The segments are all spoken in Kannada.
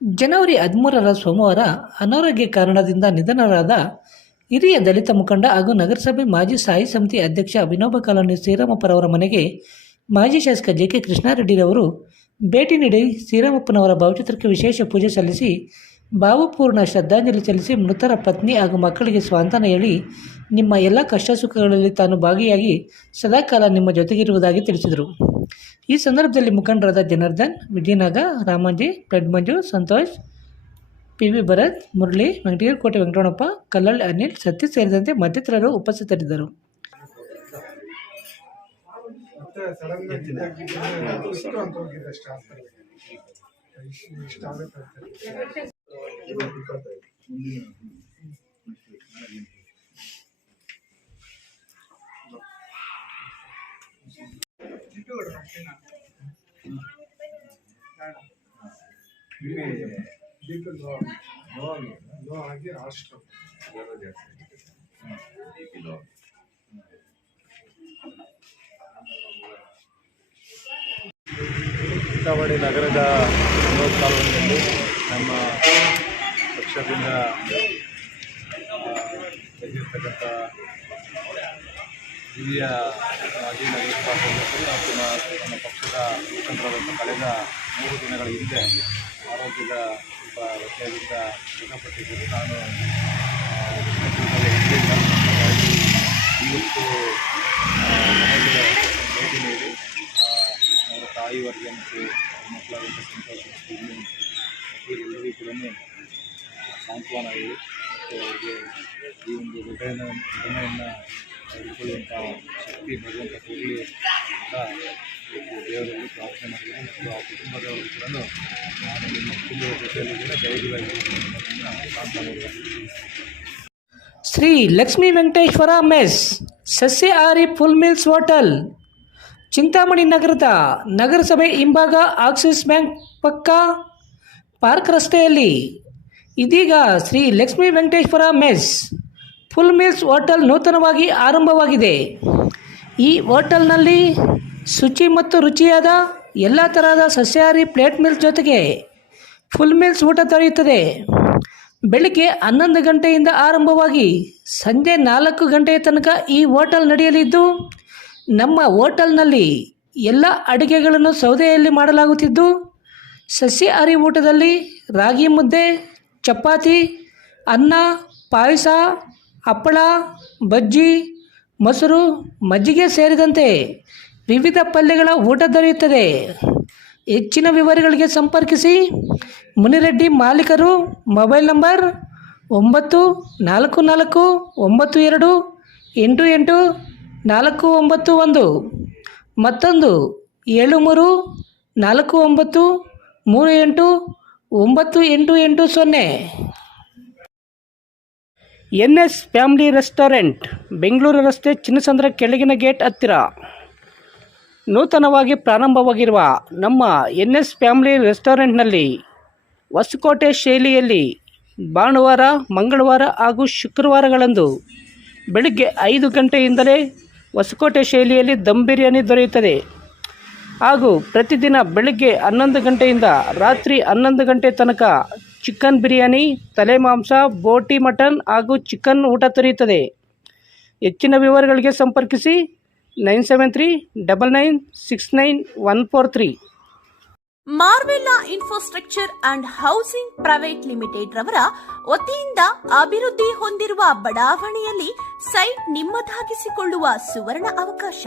ಜನವರಿ ಹದಿಮೂರರ ಸೋಮವಾರ ಅನಾರೋಗ್ಯ ಕಾರಣದಿಂದ ನಿಧನರಾದ ಹಿರಿಯ ದಲಿತ ಮುಖಂಡ ಹಾಗೂ ನಗರಸಭೆ ಮಾಜಿ ಸ್ಥಾಯಿ ಸಮಿತಿ ಅಧ್ಯಕ್ಷ ವಿನೋಬ ಕಾಲೋನಿ ಶ್ರೀರಾಮಪ್ಪನವರ ಮನೆಗೆ ಮಾಜಿ ಶಾಸಕ ಜೆ ಕೆ ಕೃಷ್ಣಾರೆಡ್ಡಿರವರು ಭೇಟಿ ನೀಡಿ ಶ್ರೀರಾಮಪ್ಪನವರ ಭಾವಚಿತ್ರಕ್ಕೆ ವಿಶೇಷ ಪೂಜೆ ಸಲ್ಲಿಸಿ ಭಾವಪೂರ್ಣ ಶ್ರದ್ಧಾಂಜಲಿ ಸಲ್ಲಿಸಿ ಮೃತರ ಪತ್ನಿ ಹಾಗೂ ಮಕ್ಕಳಿಗೆ ಸ್ವಾಂತನ ಹೇಳಿ ನಿಮ್ಮ ಎಲ್ಲ ಕಷ್ಟ ಸುಖಗಳಲ್ಲಿ ತಾನು ಭಾಗಿಯಾಗಿ ಸದಾಕಾಲ ನಿಮ್ಮ ಜೊತೆಗಿರುವುದಾಗಿ ತಿಳಿಸಿದರು. ಈ ಸಂದರ್ಭದಲ್ಲಿ ಮುಖಂಡರಾದ ಜನಾರ್ದನ್ ವಿಜಯನಾಗ ರಾಮಾಂಜಿ ಪ್ರಜ್ಮಂಜು ಸಂತೋಷ್ ಪಿ ವಿ ಭರತ್ ಮುರಳಿ ವೆಂಕಟಗಿರಿಕೋಟೆ ವೆಂಕಟರಮಣಪ್ಪ ಕಲ್ಲಳ್ಳಿ ಅನಿಲ್ ಸತೀಶ್ ಸೇರಿದಂತೆ ಮತ್ತಿತರರು ಉಪಸ್ಥಿತರಿದ್ದರು. ಮತ್ತೆ ಸಡನ್ ಆಗಿ ಇಷ್ಟು ಅಂತ ಹೋಗಿದೆ ಅಷ್ಟೇ ಹಾಸ್ಪಿಟಲ್ಗೆ ಇಷ್ಟು ಇಷ್ಟ ಆಗುತ್ತೆ ಅಂತ ಬಿಪಿ ಲೋ ಲೋ ಆಗಿ ಅಷ್ಟು ಚಿಂತಾಮಣಿ ನಗರದ ವಿನೋದ್ ಕಾಲೋನಿಯಲ್ಲಿ ನಮ್ಮ ಪಕ್ಷದಿಂದ ತೆಗೆದಿರ್ತಕ್ಕಂಥ ಹಿರಿಯ ಮಾಜಿ ನಗರ ಪಾಲಿಕೆಗಳು ಮತ್ತು ನಮ್ಮ ಪಕ್ಷದ ಮುಖಂಡರಾದಂಥ ಕಳೆದ ಮೂರು ದಿನಗಳ ಹಿಂದೆ ಆರೋಗ್ಯದ ಸ್ವಲ್ಪ ವ್ಯತ್ಯಾಸದಿಂದ ಮೃತಪಟ್ಟಿದ್ದರು. ನಾನು ಇವತ್ತು ಭೇಟಿ ನೀಡಿ ಅವರ ತಾಯಿ ವರ್ಗ ಮತ್ತು ಮಕ್ಕಳಾದಂಥ ಸಂತೋಷ ಇನ್ನು ಮಕ್ಕಳಿಗೆಲ್ಲರಿಗೂ ಕೂಡ ಸಾಂತ್ವನ ಹೇಳಿ ಮತ್ತು ಅವರಿಗೆ ಈ ಒಂದು ಘಟನೆ ಘಟನೆಯನ್ನು ತೆಗೆದುಕೊಳ್ಳುವಂಥ ಶಕ್ತಿ ಭಗವಂತ ಕೊಡಲಿ ಅಂತ ದೇವರಲ್ಲಿ ಪ್ರಾರ್ಥನೆ ಮಾಡಿದ್ದೀನಿ ಮತ್ತು ಆ ಕುಟುಂಬದವರು ಕೂಡ ನಾನು ನಿಮ್ಮ ಕುಟುಂಬದ ಜೊತೆಯಲ್ಲಿದ್ದೇನೆ ಧೈರ್ಯವಾಗಿ ಸಾಂತ್ವನ ಹೇಳಿದ್ದೀನಿ. ಶ್ರೀ ಲಕ್ಷ್ಮೀ ವೆಂಕಟೇಶ್ವರ ಮೆಸ್ ಸಸ್ಯಹಾರಿ ಫುಲ್ ಮಿಲ್ಸ್ ಹೋಟೆಲ್, ಚಿಂತಾಮಣಿ ನಗರದ ನಗರಸಭೆ ಹಿಂಭಾಗ ಆಕ್ಸಿಸ್ ಬ್ಯಾಂಕ್ ಪಕ್ಕ ಪಾರ್ಕ್ ರಸ್ತೆಯಲ್ಲಿ ಇದೀಗ Shri Lakshmi Venkateshwara mess full meals hotel ನೂತನವಾಗಿ ಆರಂಭವಾಗಿದೆ. ಈ ಹೋಟೆಲ್ನಲ್ಲಿ ಶುಚಿ ಮತ್ತು ರುಚಿಯಾದ ಎಲ್ಲ ತರಹದ ಸಸ್ಯಾಹಾರಿ ಪ್ಲೇಟ್ ಮೀಲ್ಸ್ ಜೊತೆಗೆ ಫುಲ್ ಮೀಲ್ಸ್ ಊಟ ದೊರೆಯುತ್ತದೆ. ಬೆಳಿಗ್ಗೆ ಹನ್ನೊಂದು ಗಂಟೆಯಿಂದ ಆರಂಭವಾಗಿ ಸಂಜೆ ನಾಲ್ಕು ಗಂಟೆಯ ತನಕ ಈ ಹೋಟೆಲ್ ನಡೆಯಲಿದ್ದು, ನಮ್ಮ ಹೋಟೆಲ್ನಲ್ಲಿ ಎಲ್ಲ ಅಡುಗೆಗಳನ್ನು ಸೌದೆಯಲ್ಲಿ ಮಾಡಲಾಗುತ್ತಿದ್ದು ಸಸ್ಯಾಹಾರಿ ಊಟದಲ್ಲಿ ರಾಗಿ ಮುದ್ದೆ, ಚಪಾತಿ, ಅನ್ನ, ಪಾಯಸ ಹಪ್ಪಳ, ಬಜ್ಜಿ, ಮೊಸರು, ಮಜ್ಜಿಗೆ ಸೇರಿದಂತೆ ವಿವಿಧ ಪಲ್ಯಗಳ ಊಟ ದೊರೆಯುತ್ತದೆ. ಹೆಚ್ಚಿನ ವಿವರಗಳಿಗೆ ಸಂಪರ್ಕಿಸಿ ಮುನಿರೆಡ್ಡಿ ಮಾಲೀಕರು ಮೊಬೈಲ್ ನಂಬರ್ ಒಂಬತ್ತು ನಾಲ್ಕು ನಾಲ್ಕು ಒಂಬತ್ತು ಎರಡು ಎಂಟು ಎಂಟು ನಾಲ್ಕು ಒಂಬತ್ತು ಒಂದು. ಮತ್ತೊಂದು ಏಳು ಮೂರು ನಾಲ್ಕು ಒಂಬತ್ತು ಮೂರು ಎಂಟು ಒಂಬತ್ತು ಎಂಟು ಎಂಟು ಸೊನ್ನೆ. N S family restaurant, Bengaluru ರಸ್ತೆ ಚಿನ್ನಸಂದ್ರ ಕೆಳಗಿನ ಗೇಟ್ ಹತ್ತಿರ. ನೂತನವಾಗಿ ಪ್ರಾರಂಭವಾಗಿರುವ ನಮ್ಮ ಎನ್ ಎಸ್ ಫ್ಯಾಮಿಲಿ ರೆಸ್ಟೋರೆಂಟ್ನಲ್ಲಿ ಹೊಸಕೋಟೆ ಶೈಲಿಯಲ್ಲಿ ಭಾನುವಾರ, ಮಂಗಳವಾರ ಹಾಗೂ ಶುಕ್ರವಾರಗಳಂದು ಬೆಳಿಗ್ಗೆ ಐದು ಗಂಟೆಯಿಂದಲೇ ಹೊಸಕೋಟೆ ಶೈಲಿಯಲ್ಲಿ ದಮ್ ಬಿರಿಯಾನಿ ದೊರೆಯುತ್ತದೆ. ಹಾಗೂ ಪ್ರತಿದಿನ ಬೆಳಗ್ಗೆ ಹನ್ನೊಂದು ಗಂಟೆಯಿಂದ ರಾತ್ರಿ ಹನ್ನೊಂದು ಗಂಟೆ ತನಕ ಚಿಕನ್ ಬಿರಿಯಾನಿ, ತಲೆ ಮಾಂಸ, ಬೋಟಿ ಮಟನ್ ಹಾಗೂ ಚಿಕನ್ ಊಟ ದೊರೆಯುತ್ತದೆ. ಹೆಚ್ಚಿನ ವಿವರಗಳಿಗೆ ಸಂಪರ್ಕಿಸಿ nine seven three double nine six nine one four three. Marvella infrastructure and housing private limited ರವರ ವತಿಯಿಂದ ಅಭಿವೃದ್ಧಿ ಹೊಂದಿರುವ ಬಡಾವಣೆಯಲ್ಲಿ ಸೈಟ್ ನಿಮ್ಮದಾಗಿಸಿಕೊಳ್ಳುವ ಸುವರ್ಣ ಅವಕಾಶ.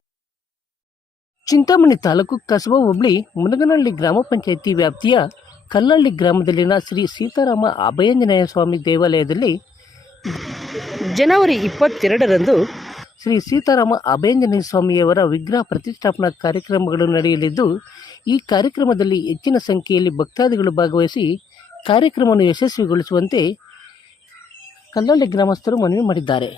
ಚಿಂತಾಮಣಿ ತಾಲೂಕು ಕಸಬಾ ಹೋಬಳಿ ಮುನಗನಹಳ್ಳಿ ಗ್ರಾಮ ಪಂಚಾಯಿತಿ ವ್ಯಾಪ್ತಿಯ ಕಲ್ಲಹಳ್ಳಿ ಗ್ರಾಮದಲ್ಲಿನ ಶ್ರೀ ಸೀತಾರಾಮ ಅಭಯಂಜನೇಯ ಸ್ವಾಮಿ ದೇವಾಲಯದಲ್ಲಿ ಜನವರಿ ಇಪ್ಪತ್ತೆರಡರಂದು ಶ್ರೀ ಸೀತಾರಾಮ ಅಭಯಂಜನೇಯ ಸ್ವಾಮಿಯವರ ವಿಗ್ರಹ ಪ್ರತಿಷ್ಠಾಪನಾ ಕಾರ್ಯಕ್ರಮಗಳು ನಡೆಯಲಿದ್ದು, ಈ ಕಾರ್ಯಕ್ರಮದಲ್ಲಿ ಹೆಚ್ಚಿನ ಸಂಖ್ಯೆಯಲ್ಲಿ ಭಕ್ತಾದಿಗಳು ಭಾಗವಹಿಸಿ ಕಾರ್ಯಕ್ರಮವನ್ನು ಯಶಸ್ವಿಗೊಳಿಸುವಂತೆ ಕಲ್ಲಹಳ್ಳಿ ಗ್ರಾಮಸ್ಥರು ಮನವಿ ಮಾಡಿದ್ದಾರೆ.